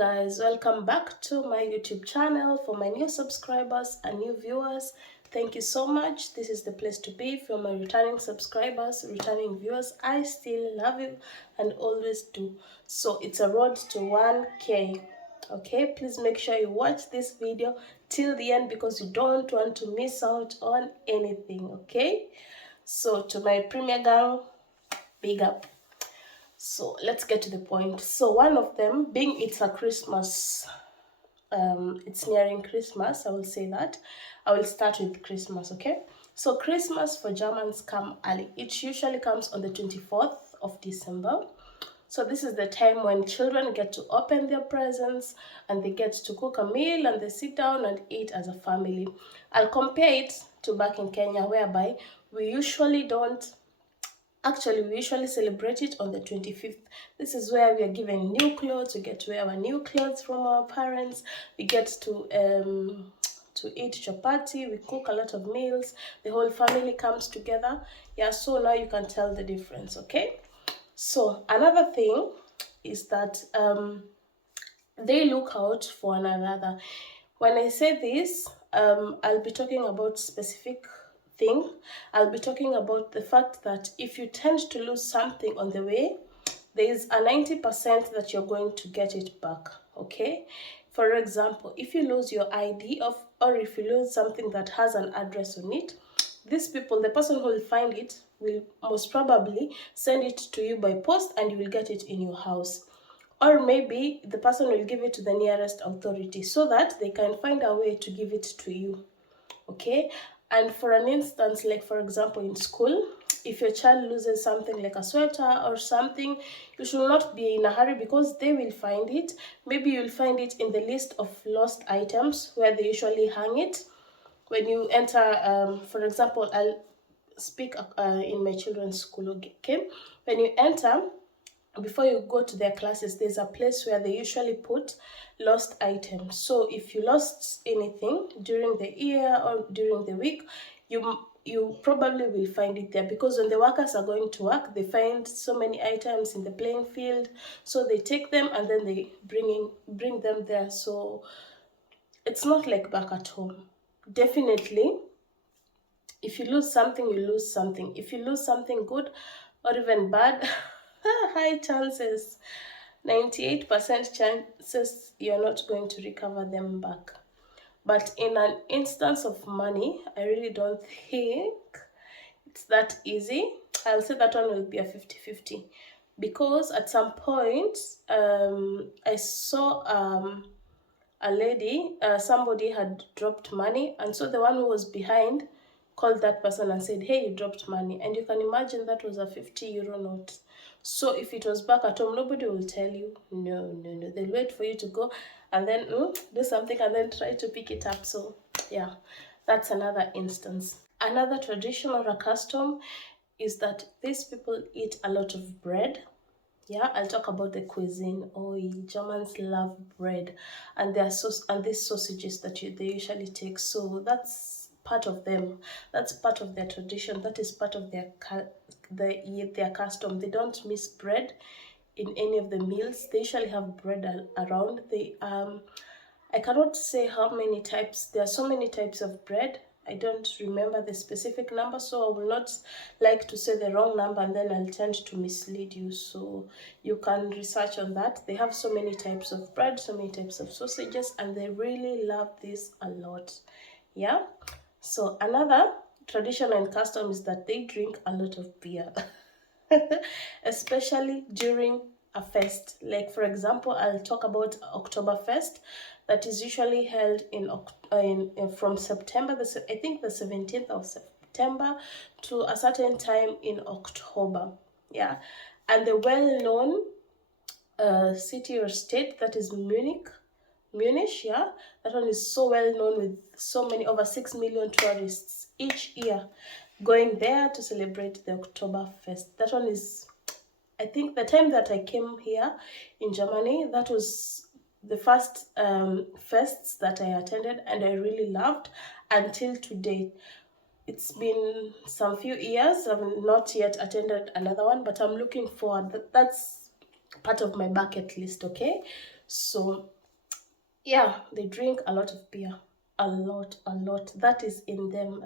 Guys, welcome back to my YouTube channel. For my new subscribers and new viewers, thank you so much. This is the place to be. For my returning subscribers, returning viewers, I still love you and always do. So it's a road to 1K. Okay, please make sure you watch this video till the end because you don't want to miss out on anything. Okay, so to my premier gang, big up. So let's get to the point. So one of them, being it's a Christmas, it's nearing Christmas, I will say that. I will start with Christmas, okay? So Christmas for Germans come early. It usually comes on the 24th of December. So this is the time when children get to open their presents and they get to cook a meal and they sit down and eat as a family. I'll compare it to back in Kenya, whereby we usually don't Actually, we usually celebrate it on the 25th. This is where we are given new clothes. We get to wear our new clothes from our parents. We get to eat chapati. We cook a lot of meals. The whole family comes together. Yeah, so now you can tell the difference, okay? So another thing is that they look out for one another. When I say this, I'll be talking about specific thing. I'll be talking about the fact that if you tend to lose something on the way, there is a 90% that you're going to get it back, okay? For example, if you lose your ID or if you lose something that has an address on it, these people, the person who will find it, will most probably send it to you by post and you will get it in your house. Or maybe the person will give it to the nearest authority so that they can find a way to give it to you, okay? And for an instance, like for example in school, if your child loses something like a sweater or something, you should not be in a hurry because they will find it. Maybe you'll find it in the list of lost items where they usually hang it. When you enter, for example, I'll speak in my children's school, okay? When you enter, before you go to their classes, there's a place where they usually put lost items. So if you lost anything during the year or during the week, you probably will find it there, because when the workers are going to work, they find so many items in the playing field, so they take them and then they bring them there. So it's not like back at home. Definitely, if you lose something, you lose something. If you lose something good or even bad, high chances, 98% chances you're not going to recover them back. But in an instance of money, I really don't think it's that easy. I'll say that one will be a 50-50, because at some point I saw a lady, somebody had dropped money, and so the one who was behind called that person and said, hey, you dropped money. And you can imagine that was a 50 euro note. So if it was back at home, nobody will tell you. No. They'll wait for you to go and then do something and then try to pick it up. So yeah, that's another instance. Another tradition or a custom is that these people eat a lot of bread. Yeah, I'll talk about the cuisine. Oh, Germans love bread, and these sausages that they usually take. So that's part of them. That's part of their tradition. That is part of their custom. They don't miss bread in any of the meals. They usually have bread around. I cannot say how many types. There are so many types of bread. I don't remember the specific number, so I will not like to say the wrong number and then I'll tend to mislead you. So you can research on that. They have so many types of bread, so many types of sausages, and they really love this a lot. Yeah. So another tradition and custom is that they drink a lot of beer. Especially during a fest. Like for example, I'll talk about Oktoberfest, that is usually held from September, I think the 17th of September to a certain time in October. Yeah, and the well-known city or state, that is Munich, yeah, that one is so well known, with so many, over 6 million tourists each year going there to celebrate the Oktoberfest. That one is, I think the time that I came here in Germany, that was the first fests that I attended and I really loved until today. It's been some few years. I've not yet attended another one, but I'm looking forward. That's part of my bucket list, okay? So yeah, they drink a lot of beer. A lot, a lot. That is in them.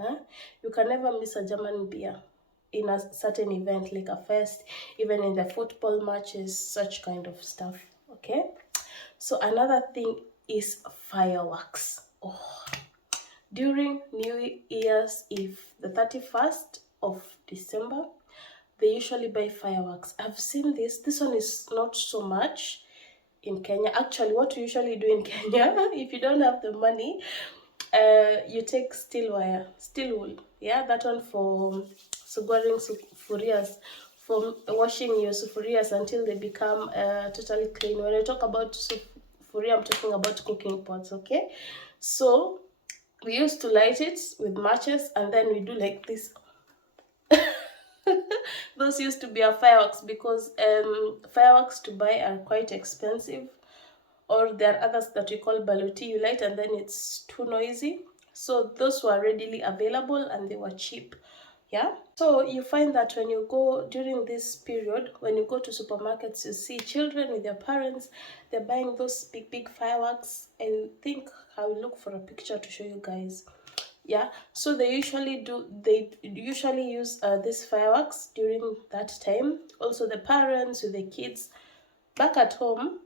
You can never miss a German beer in a certain event like a fest, even in the football matches, such kind of stuff. Okay. So another thing is fireworks. Oh, during New Year's Eve, the 31st of December, they usually buy fireworks. I've seen this. This one is not so much in Kenya. Actually, what we usually do in Kenya, if you don't have the money, you take steel wire, steel wool. Yeah, that one for sugaring sufurias, for washing your sufurias until they become totally clean. When I talk about sufuria, I'm talking about cooking pots. Okay, so we used to light it with matches, and then we do like this. Those used to be our fireworks, because fireworks to buy are quite expensive, or there are others that we call baluti. You light and then it's too noisy. So those were readily available and they were cheap. Yeah, so you find that when you go during this period, when you go to supermarkets, you see children with their parents, they're buying those big fireworks. I think I will look for a picture to show you guys. Yeah, so they usually use these fireworks during that time. Also the parents with the kids. Back at home,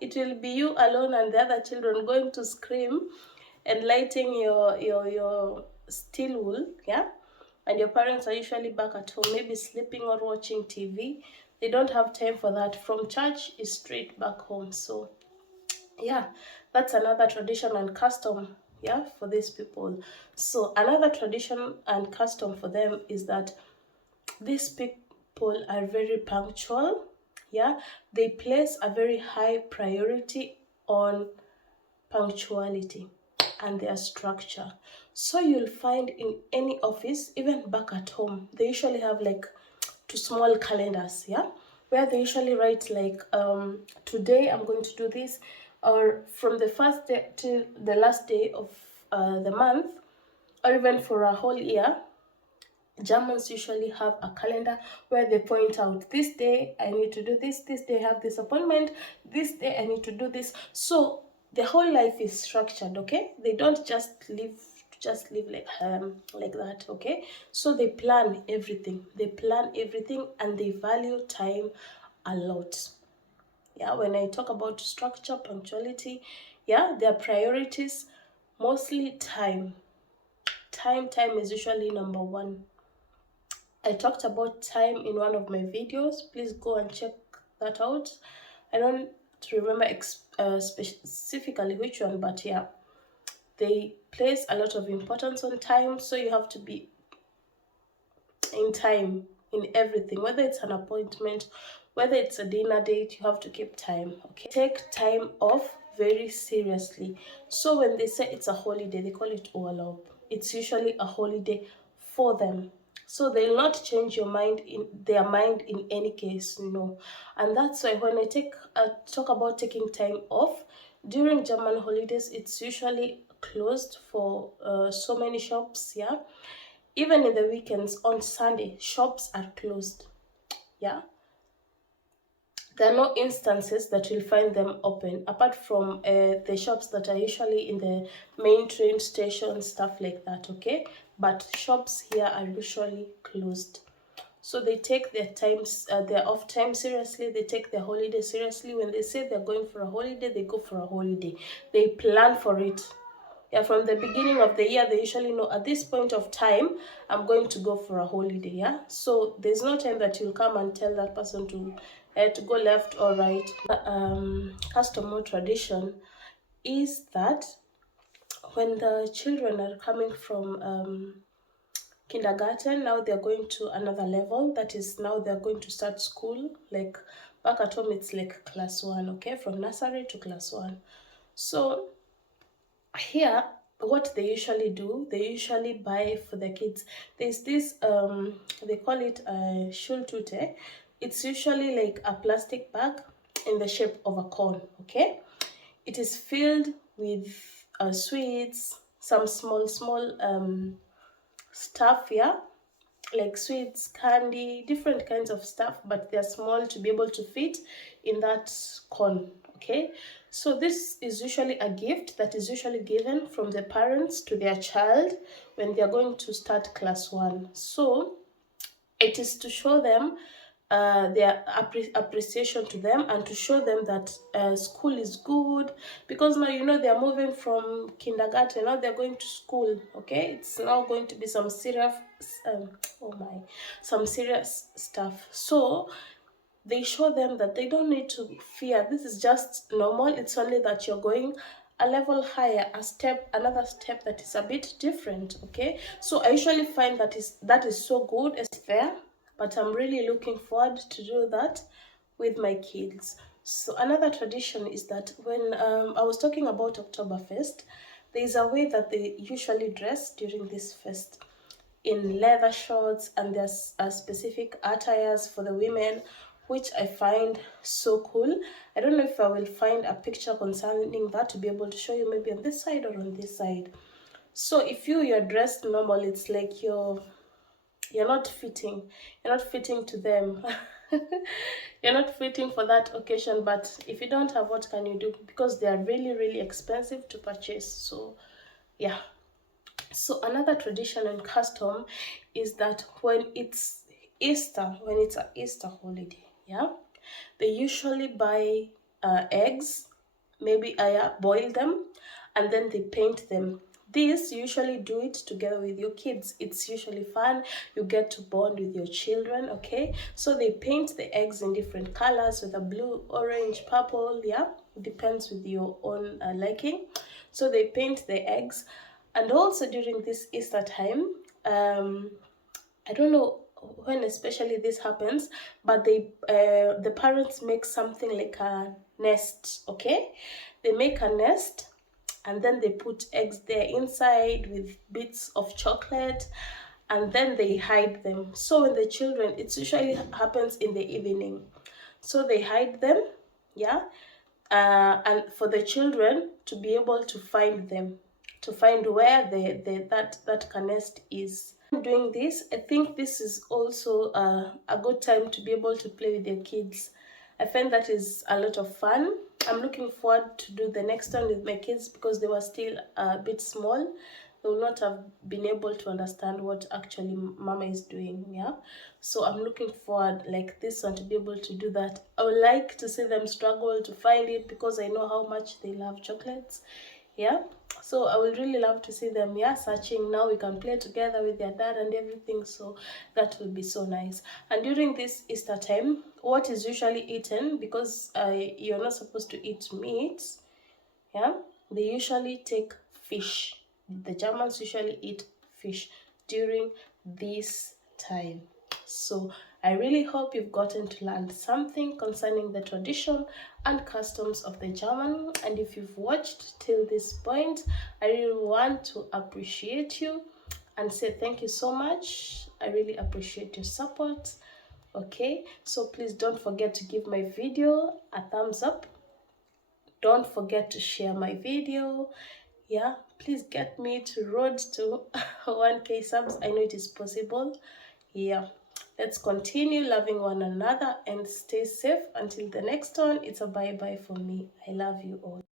it will be you alone and the other children going to scream and lighting your steel wool. Yeah, and your parents are usually back at home, maybe sleeping or watching TV. They don't have time for that. From church is straight back home. So yeah, that's another tradition and custom, yeah, for these people. So another tradition and custom for them is that these people are very punctual. Yeah, they place a very high priority on punctuality and their structure. So you'll find in any office, even back at home, they usually have like two small calendars, yeah, where they usually write like today I'm going to do this, or from the first day till the last day of the month, or even for a whole year. Germans usually have a calendar where they point out, this day I need to do this day I have this appointment, this day I need to do this. So the whole life is structured. Okay, they don't just live like that. Okay, so they plan everything, and they value time a lot. Yeah, when I talk about structure, punctuality, yeah, their priorities, mostly time is usually number one. I talked about time in one of my videos. Please go and check that out. I don't remember specifically which one, but yeah, they place a lot of importance on time. So you have to be in time in everything, whether it's an appointment, whether it's a dinner date, you have to keep time. Okay, take time off very seriously. So when they say it's a holiday, they call it urlaub. It's usually a holiday for them, so they'll not change their mind in any case. No. And that's why when I talk about taking time off during German holidays, it's usually closed for so many shops. Yeah, even in the weekends, on Sunday, shops are closed. Yeah, there are no instances that you'll find them open, apart from the shops that are usually in the main train station, stuff like that. Okay, but shops here are usually closed. So they take their off time seriously. They take their holiday seriously. When they say they're going for a holiday, they go for a holiday. They plan for it. Yeah, from the beginning of the year, they usually know at this point of time, I'm going to go for a holiday. Yeah, so there's no time that you'll come and tell that person to go left or right. Custom or tradition is that when the children are coming from kindergarten, now they're going to another level. That is, now they're going to start school. Like back at home, it's like class 1. Okay, from nursery to class 1. So here, what they usually do, they usually buy for the kids, there's this they call it a Schultüte. It's usually like a plastic bag in the shape of a cone. Okay, it is filled with sweets, some small stuff. Yeah, like sweets, candy, different kinds of stuff, but they're small to be able to fit in that cone. Okay, so this is usually a gift that is usually given from the parents to their child when they are going to start class 1. So it is to show them their appreciation to them, and to show them that school is good, because now they are moving from kindergarten, now they're going to school. Okay, it's now going to be some serious um, oh my, some serious stuff. So they show them that they don't need to fear. This is just normal. It's only that you're going a level higher, another step that is a bit different. Okay, so I usually find that is so good, it's fair, but I'm really looking forward to do that with my kids. So another tradition is that when I was talking about Oktoberfest, there is a way that they usually dress during this fest, in leather shorts, and there's specific attires for the women, which I find so cool. I don't know if I will find a picture concerning that to be able to show you, maybe on this side or on this side. So if you're dressed normal, it's like you're not fitting, to them. You're not fitting for that occasion. But if you don't have, what can you do? Because they are really, really expensive to purchase. So yeah. So another tradition and custom is that when it's Easter, when it's an Easter holiday, yeah, they usually buy eggs, maybe boil them, and then they paint them. This, you usually do it together with your kids. It's usually fun. You get to bond with your children. Okay, so they paint the eggs in different colors, with a blue, orange, purple. Yeah, it depends with your own liking. So they paint the eggs. And also during this Easter time, I don't know when especially this happens, but the parents make something like a nest. Okay, they make a nest, and then they put eggs there inside with bits of chocolate, and then they hide them. So when the children, it usually happens in the evening, so they hide them, yeah, and for the children to be able to find them, to find where that nest is. Doing this, I think this is also a good time to be able to play with your kids. I find that is a lot of fun. I'm looking forward to do the next one with my kids, because they were still a bit small. They will not have been able to understand what actually mama is doing. Yeah, so I'm looking forward, like this one, to be able to do that. I would like to see them struggle to find it, because I know how much they love chocolates. Yeah, so I would really love to see them, yeah, searching. Now we can play together with their dad and everything, so that will be so nice. And during this Easter time, what is usually eaten, because you're not supposed to eat meat, yeah, they usually take fish. The Germans usually eat fish during this time. So I really hope you've gotten to learn something concerning the tradition and customs of the German. And if you've watched till this point, I really want to appreciate you and say thank you so much. I really appreciate your support. Okay, so please don't forget to give my video a thumbs up. Don't forget to share my video. Yeah, please get me to road to 1K subs. I know it is possible. Yeah, let's continue loving one another and stay safe until the next one. It's a bye bye for me. I love you all.